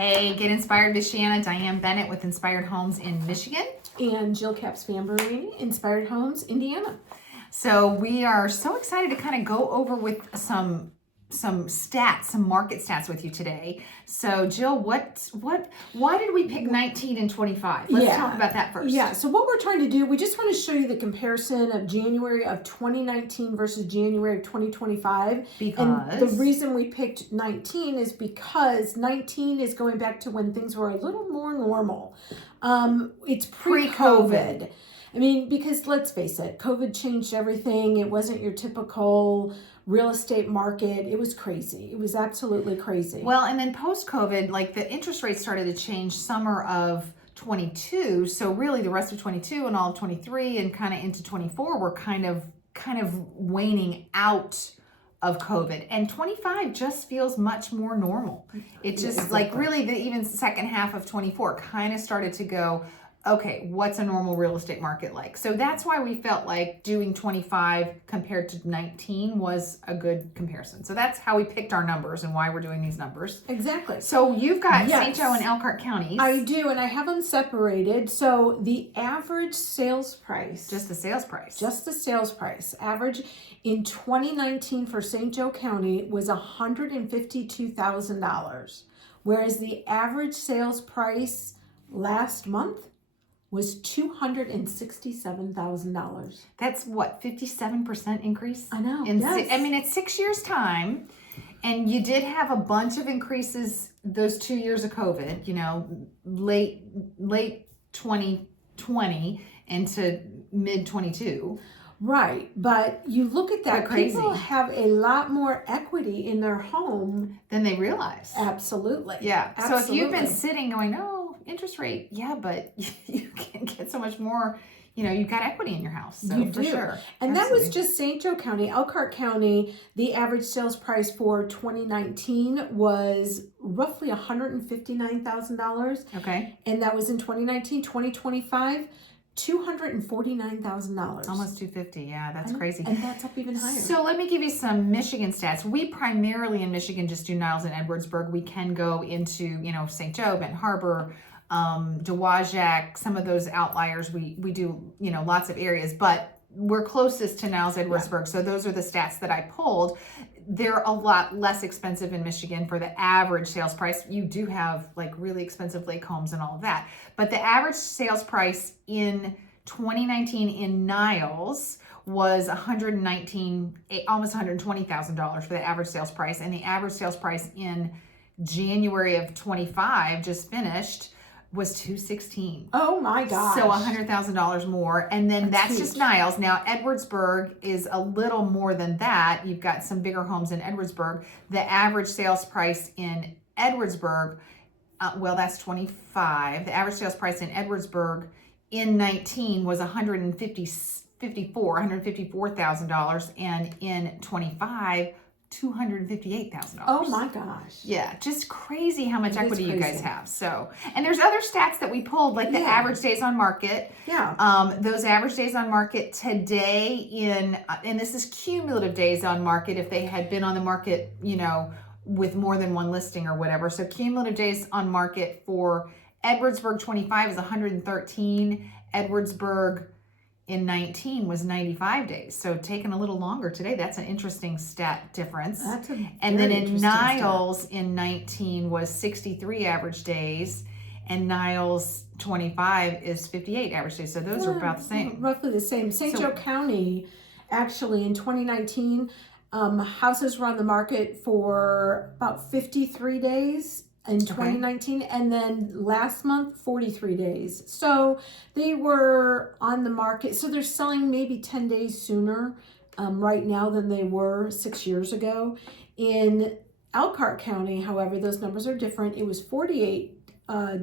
Hey, Get Inspired with Shanna, Diane Bennett with Inspired Homes in Michigan. And Jill Capps-Famberini, Inspired Homes, Indiana. So we are so excited to kind of go over with some stats, some market stats with you today. So Jill, why did we pick 19 and 25? Let's talk about that first. Yeah, so what we're trying to do, we just want to show you the comparison of January of 2019 versus January of 2025. And the reason we picked 19 is because 19 is going back to when things were a little more normal. It's pre-COVID. I mean, because let's face it, COVID changed everything. It wasn't your typical real estate market. It was crazy. It was absolutely crazy. Well, and then post-COVID, like the interest rates started to change summer of 22. So really the rest of 22 and all of 23 and kind of into 24 were kind of waning out of COVID, and 25 just feels much more normal. It just like really the even second half of 24 kind of started to go, okay, what's a normal real estate market like? So that's why we felt like doing 25 compared to 19 was a good comparison. So that's how we picked our numbers and why we're doing these numbers. Exactly. So you've got St. Joe and Elkhart counties. I do, and I have them separated. So the average sales price. Just the sales price. Just the sales price. Average in 2019 for St. Joe County was $152,000, whereas the average sales price last month was $267,000. That's what, 57% increase? I know. I mean, it's 6 years' time, and you did have a bunch of increases those 2 years of COVID, you know, late 2020 into mid 22. Right, but you look at that, people have a lot more equity in their home than they realize. Absolutely. Yeah. Absolutely. So if you've been sitting going, oh, interest rate, yeah, but you can get so much more, you know, you've got equity in your house. So you for do. Sure. And Absolutely. That was just St. Joe County. Elkhart County, the average sales price for 2019 was roughly $159,000. Okay. And that was in 2019. 2025, $249,000. Almost 250. Yeah, that's crazy. And that's up even higher. So let me give you some Michigan stats. We primarily in Michigan just do Niles and Edwardsburg. We can go into, you know, St. Joe, Benton Harbor, Dowagiac, some of those outliers. We do, you know, lots of areas, but we're closest to Niles, Edwardsburg. Yeah. So those are the stats that I pulled. They're a lot less expensive in Michigan for the average sales price. You do have like really expensive lake homes and all of that. But the average sales price in 2019 in Niles was almost $120,000 for the average sales price. And the average sales price in January of 25, just finished, was $216,000. Oh my gosh. So $100,000 more. And then that's just Niles. Now Edwardsburg is a little more than that. You've got some bigger homes in Edwardsburg. The average sales price in Edwardsburg, well, that's 25. The average sales price in Edwardsburg in 19 was $154,000, and in 25, $258,000. Oh my gosh. Yeah, just crazy how much equity you guys have. So, and there's other stats that we pulled, like the average days on market. Yeah. Those average days on market today and this is cumulative days on market if they had been on the market, you know, with more than one listing or whatever. So cumulative days on market for Edwardsburg 25 is 113. Edwardsburg in 19 was 95 days. So taking a little longer today. That's an interesting stat difference. And then in Niles in 19 was 63 average days, and Niles 25 is 58 average days. So those are about the same. Roughly the same. St. Joe County, actually in 2019, houses were on the market for about 53 days. In 2019, and then last month 43 days. So they were on the market. So they're selling maybe 10 days sooner right now than they were 6 years ago. In Elkhart County, however, those numbers are different. It was 48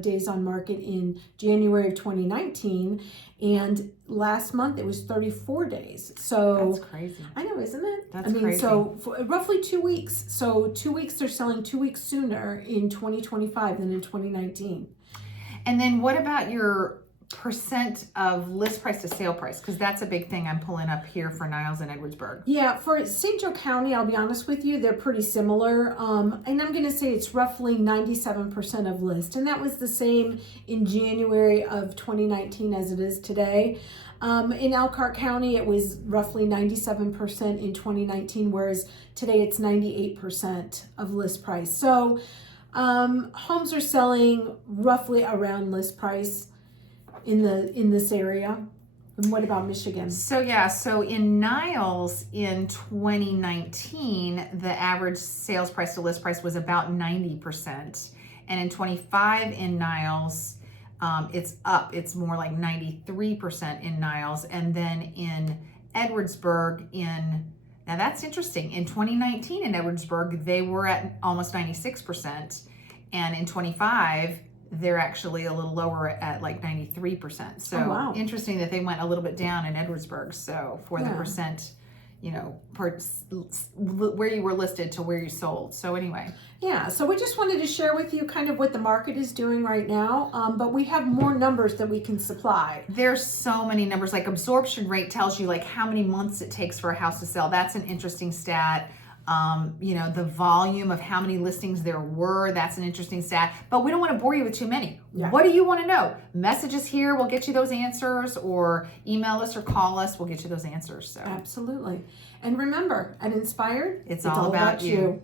days on market in January of 2019, and last month it was 34 days. So that's crazy. I know, isn't it? That's crazy. So for roughly 2 weeks. So 2 weeks, they're selling 2 weeks sooner in 2025 than in 2019. And then what about your percent of list price to sale price, because that's a big thing I'm pulling up here for Niles and Edwardsburg. Yeah, for St. Joe County, I'll be honest with you, they're pretty similar. And I'm going to say it's roughly 97% of list. And that was the same in January of 2019 as it is today. In Elkhart County, it was roughly 97% in 2019, whereas today it's 98% of list price. So homes are selling roughly around list price in this area. And what about Michigan? So in Niles in 2019, the average sales price to list price was about 90%. And in 25 in Niles, it's up. It's more like 93% in Niles. And then in Edwardsburg now that's interesting. In 2019 in Edwardsburg, they were at almost 96%. And in 25, they're actually a little lower at like 93%. So wow. Interesting that they went a little bit down in Edwardsburg. So for the percent, where you were listed to where you sold. So anyway. Yeah, so we just wanted to share with you kind of what the market is doing right now, but we have more numbers that we can supply. There's so many numbers, like absorption rate tells you like how many months it takes for a house to sell. That's an interesting stat. The volume of how many listings there were, that's an interesting stat, but we don't want to bore you with too many. Yeah. What do you want to know? Messages here, we'll get you those answers, or email us or call us, we'll get you those answers. So absolutely. And remember, at Inspired, it's all about you.